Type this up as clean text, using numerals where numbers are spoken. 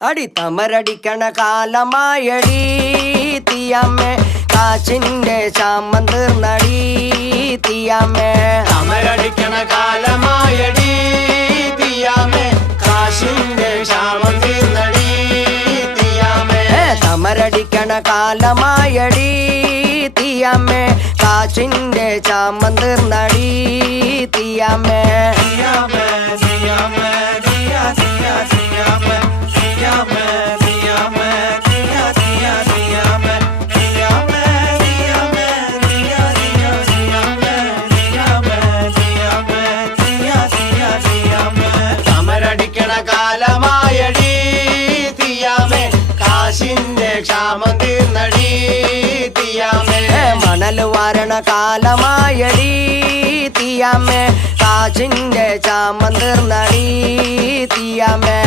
അടി തമരടിക്കണ കാലമായടി തീയമ്മേ കാച്ചിന്റെ ശാമം തീർന്നടി തീയമ്മേ തമരടിക്കണ കാലമായടി തീയമ്മേ കാശിന്റെ ശാമം തീർന്നടി തീയമ്മേ തമരടിക്കണ കാലമായടി തീയമ്മേ കാച്ചിന്റെ ശാമം തീർന്നടി തീയമ്മേ തമരടിക്കണ കാലമായടി തീയമ്മേ കാശിന്റെ ക്ഷാമം തീർന്നടി തീയമ്മേ മണൽ വാരണ കാലമായടി തീയമ്മേ കാച്ചിന്റെ ശാമം തീർന്നടി തീയമ്മേ